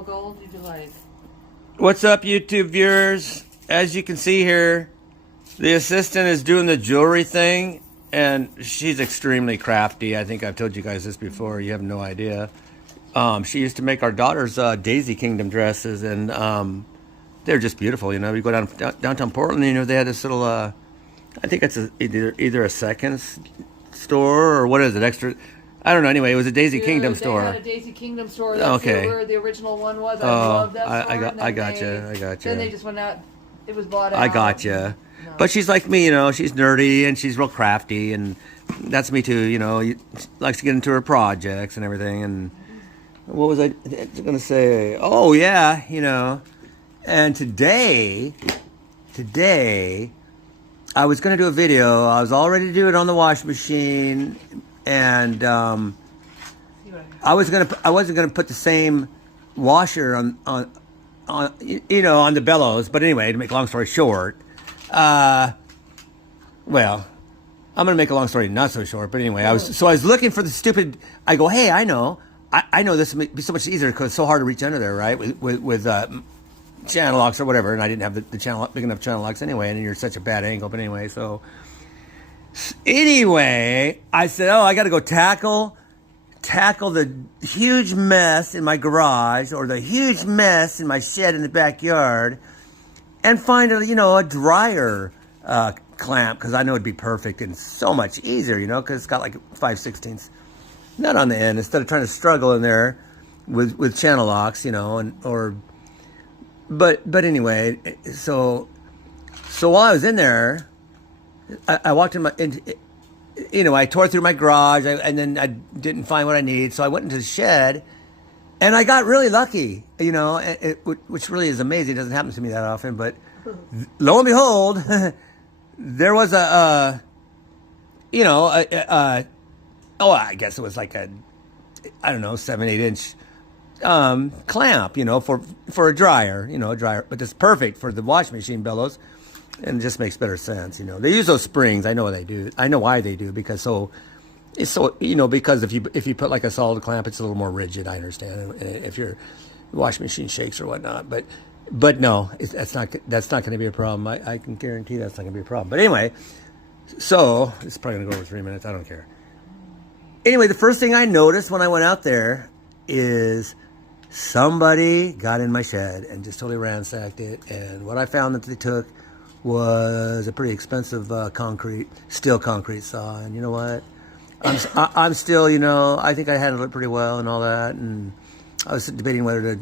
little gold, you'd be like... What's up, YouTube viewers? As you can see here, the assistant is doing the jewelry thing, and she's extremely crafty. I think I've told you guys this before. You have no idea. She used to make our daughter's Daisy Kingdom dresses, and they're just beautiful. You know, you go downtown Portland, you know, they had this little, I think it's either a seconds store or what is it, extra... I don't know. Anyway, it was a Daisy Kingdom store. They had a Daisy Kingdom store. That's where the original one was. I love that store. I got you. Then they just went out. It was bought out. I got you. No. But she's like me, you know. She's nerdy and she's real crafty, and that's me too. You know, she likes to get into her projects and everything. And what was I going to say? Oh yeah, you know. And today, I was going to do a video. I was all ready to do it on the wash machine. And I wasn't gonna put the same washer on you know, on the bellows. But anyway, to make a long story short, well, I'm gonna make a long story not so short. But anyway, I was looking for the stupid. I go, hey, I know this would be so much easier because it's so hard to reach under there, right? With channel locks or whatever, and I didn't have the big enough channel locks anyway. And you're such a bad angle, but anyway, so. Anyway, I said, oh, I got to go tackle the huge mess in my garage or the huge mess in my shed in the backyard and find a dryer clamp, because I know it'd be perfect and so much easier, you know, because it's got like 5/16 nut on the end instead of trying to struggle in there with channel locks, you know, but anyway, so while I was in there, I walked I tore through my garage, and then I didn't find what I need, so I went into the shed, and I got really lucky, you know, which really is amazing. It doesn't happen to me that often, but lo and behold, there was I guess it was like a, I don't know, 7-8 inch clamp, you know, for a dryer, you know, but it's perfect for the wash machine bellows. And it just makes better sense, you know. They use those springs. I know what they do. I know why they do, because because if you put like a solid clamp, it's a little more rigid. I understand. If your washing machine shakes or whatnot, but no, that's not going to be a problem. I can guarantee that's not going to be a problem. But anyway, so it's probably going to go over 3 minutes. I don't care. Anyway, the first thing I noticed when I went out there is somebody got in my shed and just totally ransacked it. And what I found that they took was a pretty expensive steel concrete saw. And you know what? I'm still, you know, I think I handled it pretty well and all that. And I was debating whether to